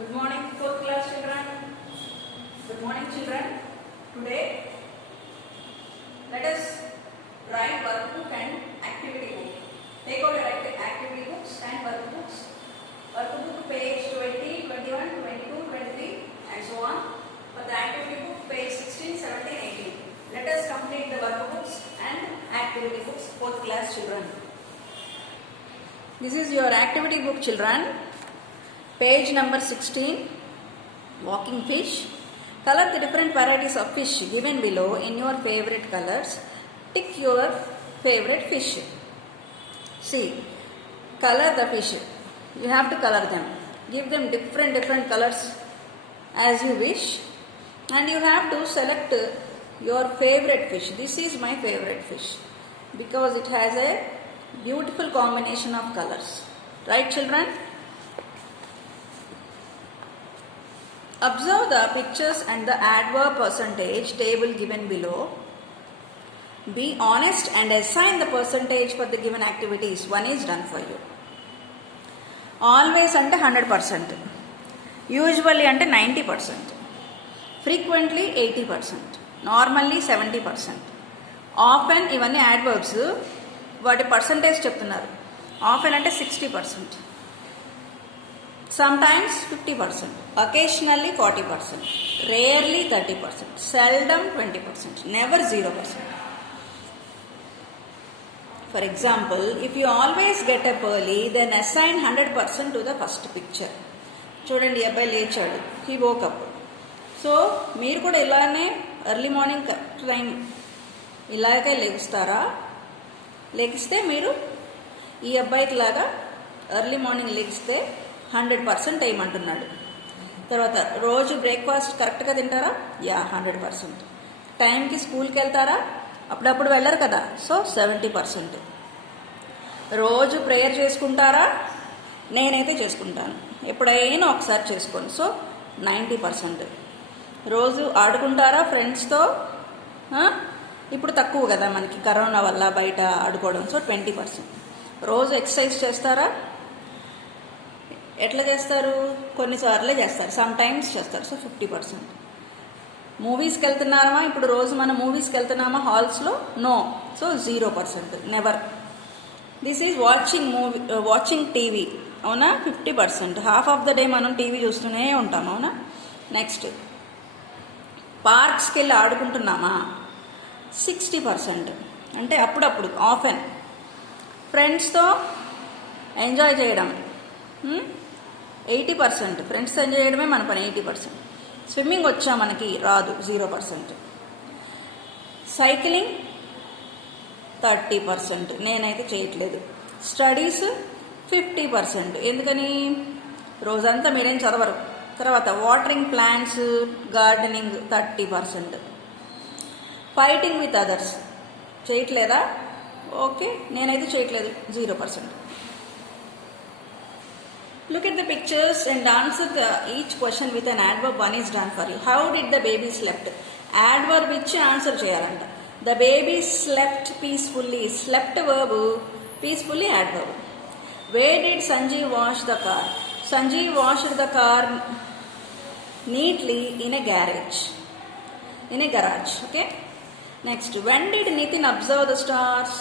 Good morning, 4th class children. Good morning, children. Today, let us write workbook and activity book. Take out your activity books and workbooks. Workbook page 20, 21, 22, 23 and so on. For the activity book page 16, 17, 18. Let us complete the workbooks and activity books, 4th class children. This is your activity book, children. Page number 16, walking fish. Color the different varieties of fish given below in your favorite colors. Tick your favorite fish. See, color the fish. You have to color them. Give them different colors as you wish. And you have to select your favorite fish. This is my favorite fish because it has a beautiful combination of colors. Right, children? Observe the pictures and the adverb percentage table given below. Be honest and assign the percentage for the given activities. One is done for you. Always ante 100%. Usually ante 90%. Frequently 80%. Normally 70%. Often ఇవన్నీ adverbs వాటి percentage చెప్తున్నారు. Often ante 60%. Sometimes 50%, occasionally 40%, rarely 30%, seldom 20%, never 0%. For example, if you always get up early, then assign 100% to the first picture. చూడండి అబ్బాయి లేచాడు, he woke up. So మీరు కూడా ఇలానే early morning time ఇలాగే లెగుస్తారా? లెగిస్తే మీరు ఈ అబ్బాయికి లాగా ఎర్లీ మార్నింగ్ లెగిస్తే 100% వేయమంటున్నాడు. తర్వాత రోజు బ్రేక్ఫాస్ట్ కరెక్ట్గా తింటారా? 100%. టైంకి స్కూల్కి వెళ్తారా? అప్పుడప్పుడు వెళ్ళరు కదా, సో 70%. రోజు ప్రేయర్ చేసుకుంటారా? నేనైతే చేసుకుంటాను, ఎప్పుడైనా ఒకసారి చేసుకోను, సో 90%. రోజు ఆడుకుంటారా ఫ్రెండ్స్తో? ఇప్పుడు తక్కువ కదా మనకి కరోనా వల్ల బయట ఆడుకోవడం, సో 20%. రోజు ఎక్సర్సైజ్ చేస్తారా? ఎట్లా చేస్తారు? కొన్నిసార్లే చేస్తారు, సమ్ టైమ్స్ చేస్తారు, సో 50%. మూవీస్కి వెళ్తున్నామా? ఇప్పుడు రోజు మనం మూవీస్కి వెళ్తున్నామా హాల్స్లో? No, so 0%, never. This is watching TV, అవునా? 50%. హాఫ్ ఆఫ్ ద డే మనం టీవీ చూస్తూనే ఉంటాం, అవునా? నెక్స్ట్, పార్క్స్కి వెళ్ళి ఆడుకుంటున్నామా? 60%, అంటే అప్పుడప్పుడు, ఆఫెన్. ఫ్రెండ్స్తో ఎంజాయ్ చేయడం 80%. ఫ్రెండ్స్ ఎంజాయ్ చేయడమే మన పని, 80%. స్విమ్మింగ్ వచ్చా మనకి? రాదు, 0%. సైక్లింగ్ 30%, నేనైతే చేయట్లేదు. స్టడీస్ 50%, ఎందుకని? రోజంతా మీరేం చదవరు. తర్వాత watering plants, gardening 30%. Fighting with others చేయట్లేదా? ఓకే, నేనైతే చేయట్లేదు, 0%. Look at the pictures and answer each question with an adverb. One is done for you. How did the baby slept? Adverb ఇచ్చి ఆన్సర్ చేయాలంట. The baby slept peacefully. Slept verb, peacefully adverb. Where did Sanjeev wash the car? Sanjeev washed the car neatly in a garage. In a garage, okay? Next, when did Nitin observe the stars?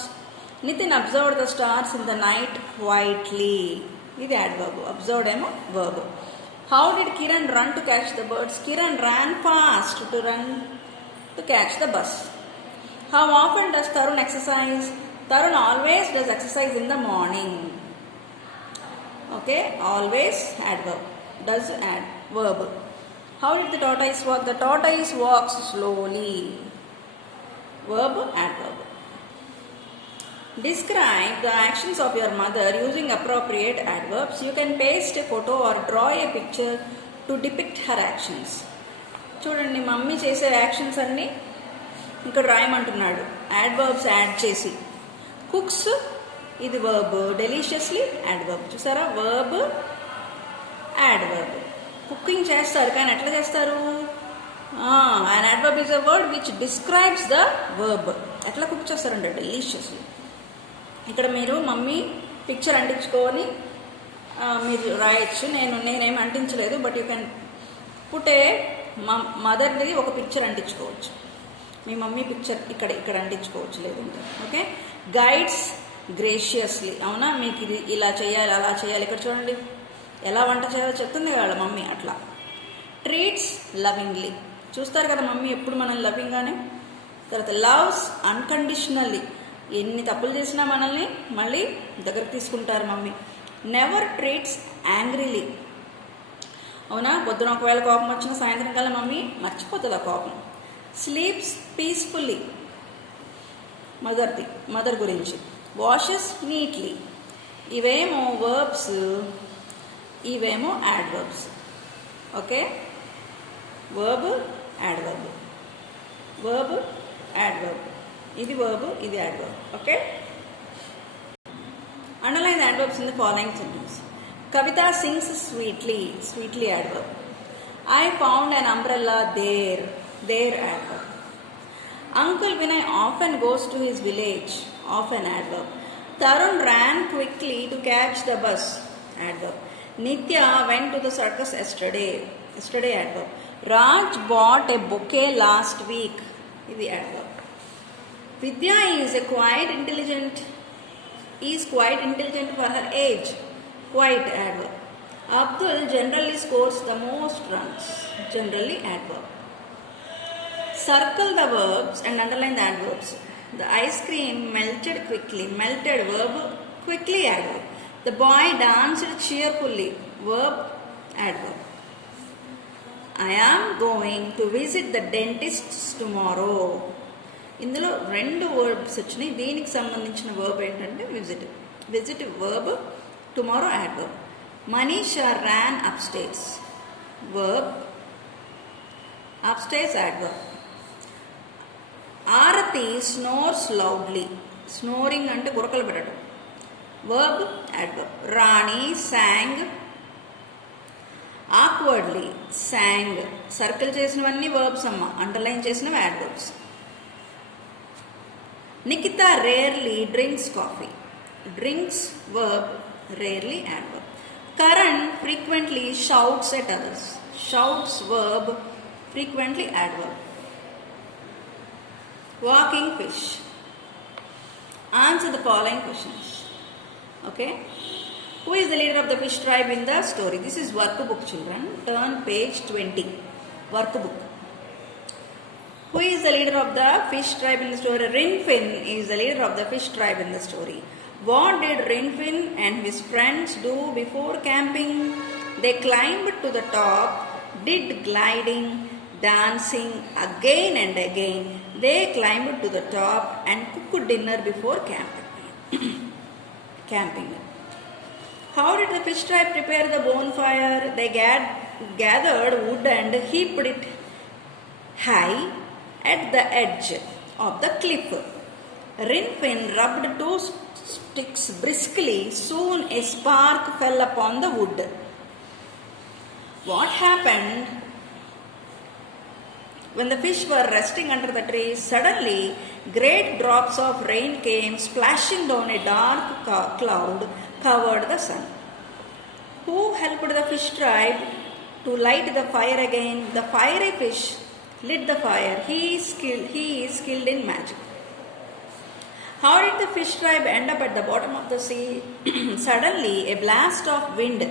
Nitin observed the stars in the night quietly. ఇది adverb. Observed ఏమో verb. How did Kiran run to catch the birds? Kiran ran fast to catch the bus. How often does Tarun exercise? Tarun always does exercise in the morning. Okay, always adverb. Does verb. How did the tortoise walk? The tortoise walks slowly. Verb, adverb. Describe the actions of your mother using appropriate adverbs. You can paste a photo or draw a picture to depict her actions. చూడండి, mummy చేసే actions అన్నీ ఇక్కడ రాయమంటున్నాడు, adverbs add చేసి. Cooks, ఇది verb. డెలిషియస్లీ adverb. చూసారా, verb, adverb. Cooking చేస్తారు, కానీ ఎట్లా చేస్తారు? an adverb is a word which describes the verb. ఎట్లా కుక్ చేస్తారంటే డెలిషియస్లీ. ఇక్కడ మీరు మమ్మీ పిక్చర్ అంటించుకొని మీరు రాయొచ్చు. నేనేం అంటించలేదు, but you can put a మదర్ది ఒక పిక్చర్ అంటించుకోవచ్చు. మీ మమ్మీ పిక్చర్ ఇక్కడ అంటించుకోవచ్చు లేదంటే. ఓకే. గైడ్స్ గ్రేషియస్లీ, అవునా, మీకు ఇది ఇలా చేయాలి అలా చేయాలి, ఇక్కడ చూడండి ఎలా వంట చేయాలో చెప్తుంది వాళ్ళ మమ్మీ అట్లా. ట్రీట్స్ లవింగ్లీ, చూస్తారు కదా మమ్మీ ఎప్పుడు మనల్ని లవింగ్గానే. తర్వాత లవ్స్ అన్కండిషనల్లీ, ఎన్ని తప్పులు చేసినా మనల్ని మళ్ళీ దగ్గరకు తీసుకుంటారు మమ్మీ. నెవర్ ట్రీట్స్ యాంగ్రీలీ, అవునా, పొద్దున ఒకవేళ కోపం వచ్చిన సాయంత్రం కల్లా మమ్మీ మర్చిపోతుంది ఆ కోపం. స్లీప్స్ పీస్ఫుల్లీ, మదర్ గురించి. వాషెస్ నీట్లీ, ఇవేమో వర్బ్స్, ఇవేమో adverbs. Okay, verb adverb, verb adverb, ఇది వర్బ్ ఇది adverb. Okay. Underline adverbs in the following sentence. Kavita sings sweetly adverb. I found an umbrella there adverb. Uncle Vinay often goes to his village, often adverb. Tarun ran quickly to catch the bus, adverb. Nitya went to the circus yesterday adverb. Raj bought a bouquet last week, ఇది adverb. Vidya is quite intelligent for her age, quite adverb. Abdul generally scores the most runs, generally adverb. Circle the verbs and underline the adverbs. The ice cream melted quickly, melted verb, quickly adverb. The boy danced cheerfully, verb adverb. I am going to visit the dentist tomorrow. ఇందులో 2 verbs వచ్చినాయి. దీనికి సంబంధించిన verb ఏంటంటే visit verb, tomorrow adverb. Manisha ran upstairs, verb, upstairs adverb. Arati snores loudly, snoring అంటే గురకలు పెట్టడం, verb adverb. Rani sang awkwardly, sang, circle చేసినవన్నీ verbs అమ్మ, underline చేసినవి adverbs. Nikita rarely drinks coffee, drinks verb, rarely adverb. Karan frequently shouts at others, shouts verb, frequently adverb. Walking fish. Answer the following questions. Okay. Who is the leader of the fish tribe in the story? This is workbook, children. Turn page 20. Workbook. Who is the leader of the fish tribe in the story? Rinfin is the leader of the fish tribe in the story. What did Rinfin and his friends do before camping? They climbed to the top, did gliding, dancing again and again. They climbed to the top and cooked dinner before camping. How did the fish tribe prepare the bonfire? They gathered wood and heaped it high at the edge of the cliff. Rinfin rubbed 2 sticks briskly. Soon a spark fell upon the wood. What happened when the fish were resting under the tree? Suddenly, great drops of rain came splashing down. A dark cloud covered the sun. Who helped the fish tribe to light the fire again? The fiery fish lit the fire. He is skilled in magic. How did the fish tribe end up at the bottom of the sea? Suddenly, a blast of wind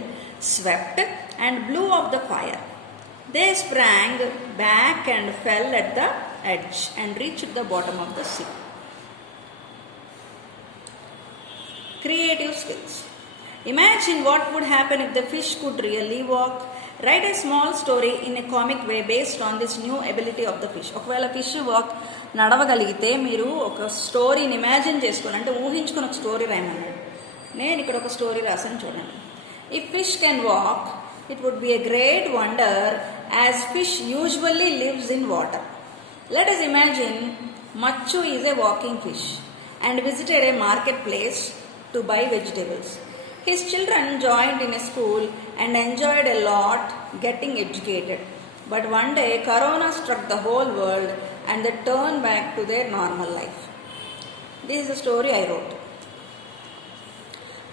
swept and blew up the fire. They sprang back and fell at the edge and reached the bottom of the sea. Creative skills. Imagine what would happen if the fish could really walk. Write a small story in a comic way based on this new ability of the fish. ఒకవేళ fish walk నడవగలిగితే మీరు ఒక స్టోరీని imagine చేసుకోవాలి, అంటే ఊహించుకుని ఒక story రాయమన్నాడు. నేను ఇక్కడ ఒక స్టోరీ రాసాను చూడండి. If fish can walk, it would be a great wonder as fish usually lives in water. Let us imagine Machu is a walking fish and visited a marketplace to buy vegetables. His children joined in a school and enjoyed a lot getting educated. But one day, Corona struck the whole world and they turned back to their normal life. This is the story I wrote.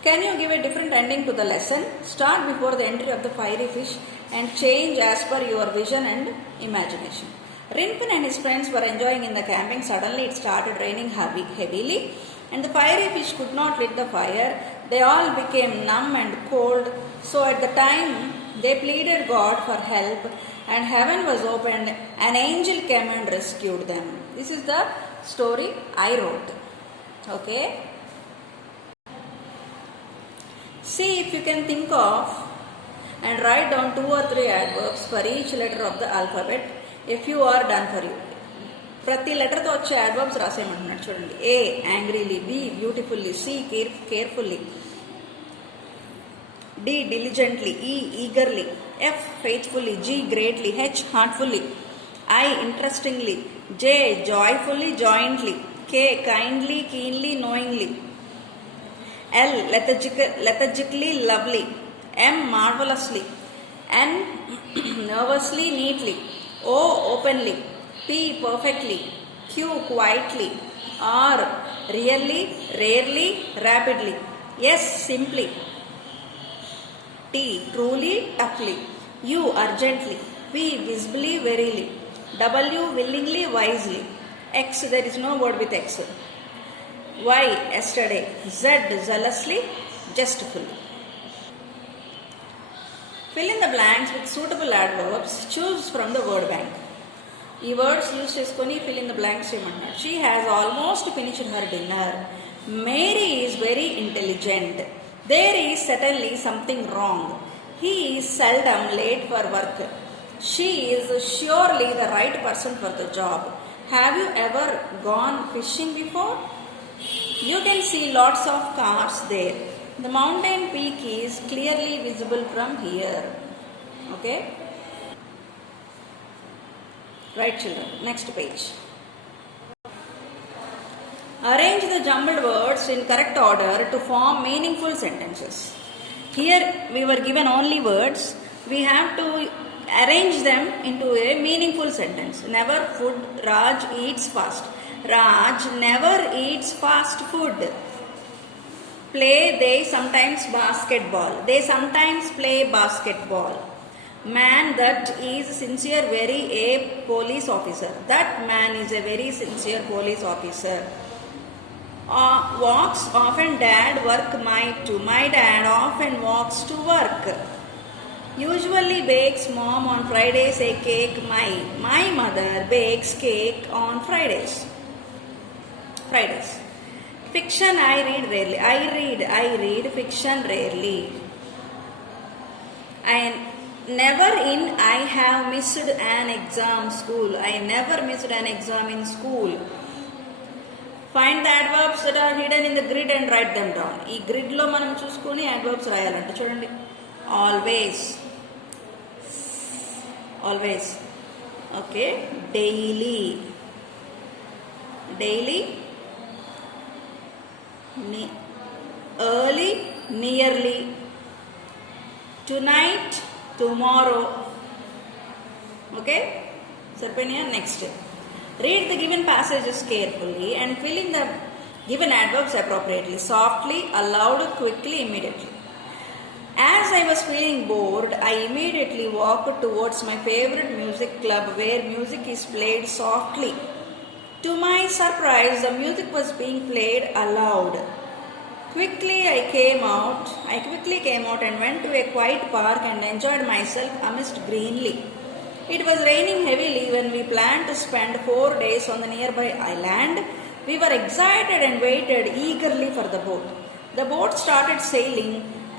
Can you give a different ending to the lesson? Start before the entry of the fiery fish and change as per your vision and imagination. Rinpin and his friends were enjoying in the camping. Suddenly it started raining heavily and the fiery fish could not lit the fire. They all became numb and cold. So at the time they pleaded God for help and heaven was opened. An angel came and rescued them. This is the story I wrote. Okay. See if you can think of and write down 2 or 3 adverbs for each letter of the alphabet. A few are done for you. ప్రతి లెటర్తో వచ్చే adverbs రాసేయమంటున్నాడు చూడండి. A angrily, B beautifully, C carefully, D diligently, E eagerly, F faithfully, G greatly, H heartfully, I interestingly, J joyfully jointly, K kindly keenly knowingly, L lethargically lovely, M marvelously, N nervously neatly, O openly, P perfectly, Q quietly, R really rarely rapidly, S simply, T truly toughly, U urgently, V visibly verily, W willingly wisely, X there is no word with X, Y yesterday, Z zealously justfully. Fill in the blanks with suitable adverbs. Choose from the word bank. ఈ words use చేసుకొని fill in the blanks చేయమన్నాడు. She has almost finished her dinner. Mary is very intelligent. There is certainly something wrong. He is seldom late for work. She is surely the right person for the job. Have you ever gone fishing before? You can see lots of cars there. The mountain peak is clearly visible from here. Okay? Right, children. Next page. Arrange the jumbled words in correct order to form meaningful sentences. Here we were given only words. We have to arrange them into a meaningful sentence. Never food. Raj eats fast. Raj never eats fast food. Play. They sometimes basketball. They sometimes play basketball. Man that is sincere very a police officer. That man is a very sincere police officer. Walks often dad work my dad often walks to work. Usually bakes mom on Fridays a cake. My mother bakes cake on Fridays. Fiction I read rarely. I read fiction rarely. Never in I have missed an exam school. I never missed an exam in school. Find the adverbs that are hidden in the grid and write them down. ఈ grid లో మనం చూసుకొని adverbs రాయాలంట చూడండి. Always. Okay. Daily. Early, nearly. Tonight, tomorrow. Okay? Sarpaniya, next. Read the given passages carefully and fill in the given adverbs appropriately. Softly, aloud, quickly, immediately. As I was feeling bored, I immediately walked towards my favorite music club where music is played softly. To my surprise, the music was being played aloud. I quickly came out and went to a quiet park and enjoyed myself amidst greenery. It was raining heavily when we planned to spend 4 days on the nearby island. We were excited and waited eagerly for the boat. The boat started sailing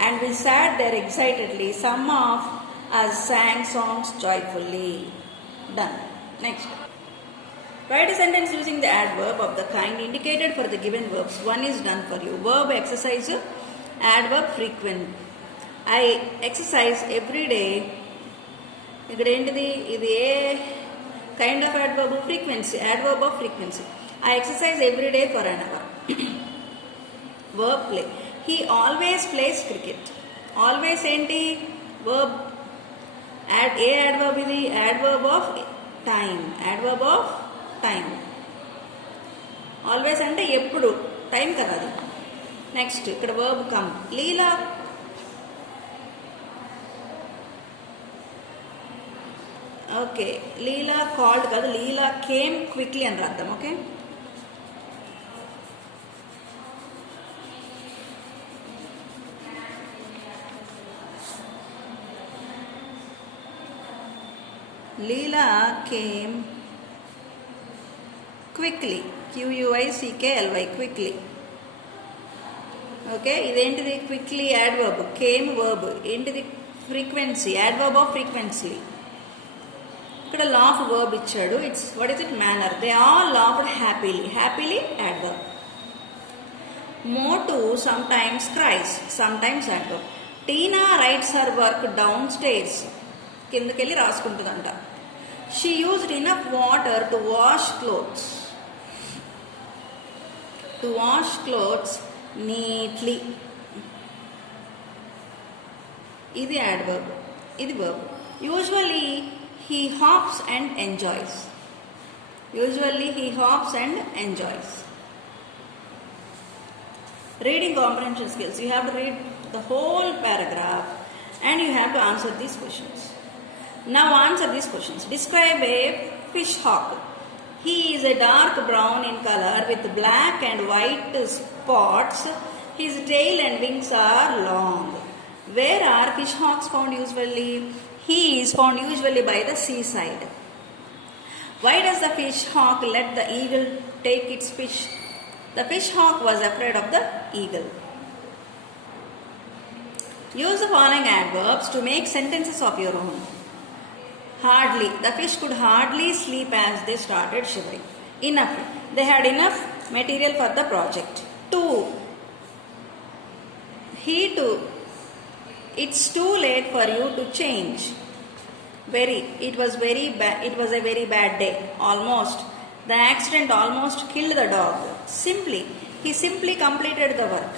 and we sat there excitedly. Some of us sang songs joyfully. Done. Next. Write a sentence using the adverb of the kind indicated for the given verbs. One is done for you. Verb exercise, adverb frequent. I exercise every day. ఇక్కడ ఏంటిది ఇది a kind of adverb? Frequency. Adverb of frequency. I exercise every day for an hour. Verb play. He always plays cricket. Always ఏంటి verb? ఏ adverb ఇది? Adverb of time. Adverb of time. Always అంటే ఎప్పుడు time కదా అది. Next ఇక్కడ verb come. Leela okay, Leela called కాదు, Leela came quickly అని రాద్దాం. Okay, Leela came quickly, QUICKLY, quickly. Okay, ఇదేంటిది? Quickly adverb, came verb. ఏంటిది? Frequency, adverb of frequency. ఇక్కడ లాఫ్ వర్బ్ ఇచ్చాడు. It's what is it? Manner. They all laughed happily. Happily adverb. Motu sometimes cries, sometimes adverb. Tina writes her work downstairs, కిందకెళ్ళి రాసుకుంటుందంట. She used enough water to wash clothes, to wash clothes neatly. ఇది adverb, ఇది verb. Usually he hops and enjoys. Usually he hops and enjoys. Reading comprehension skills. You have to read the whole paragraph and you have to answer these questions. Now answer these questions. Describe a fish hawk. He is a dark brown in color with black and white spots. His tail and wings are long. Where are fish hawks found usually? He is found usually by the seaside. Why does the fish hawk let the eagle take its fish? The fish hawk was afraid of the eagle. Use the following adverbs to make sentences of your own. Hardly. The fish could hardly sleep as they started shivering. Enough. They had enough material for the project. Too. He too. It's too late for you to change. Very. It was a very bad day. Almost. The accident almost killed the dog. Simply. He simply completed the work.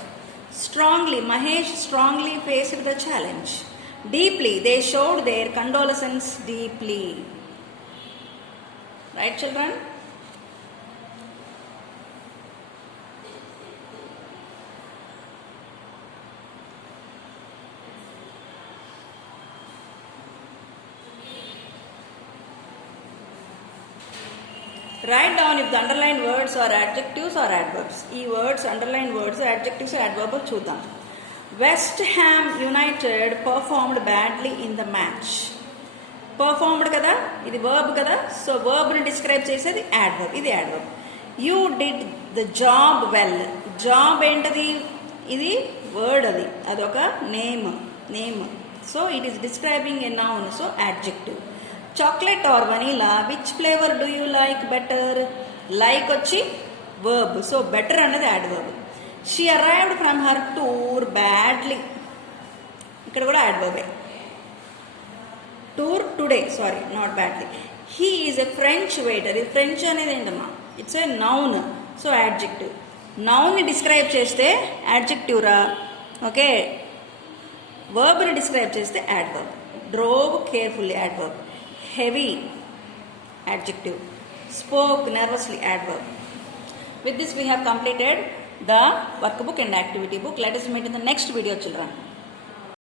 Strongly. Mahesh strongly faced the challenge. Deeply. They showed their condolences deeply. Right, children? Write down if the underlined words are adjectives or adverbs. ఈ words, underlined words, adjectives, adverbs చూద్దాం. West Ham United performed badly in the match. Performed కదా, ఇది verb కదా, so verb ని describe చేసేది adverb, ఇది adverb. You did the job well. Job ఏంటది? ఇది word, అదొక name. So it is describing a noun, so adjective. Chocolate or vanilla, which flavor do you like better? Like వచ్చి verb, so better అన్నది adverb. She arrived from her tour badly. ఇక్కడ కూడా adverb. Tour today, sorry, not badly. He is a French waiter. ఇది French అనేది ఏంటమ్మా? It's a noun, so adjective. Noun ని describe చేస్తే adjective రా. ఓకే, verb ని describe చేస్తే adverb. Drove carefully, adverb. Heavy, adjective. Spoke nervously, adverb. With this we have completed the workbook and activity book. Let us meet in the next video, children.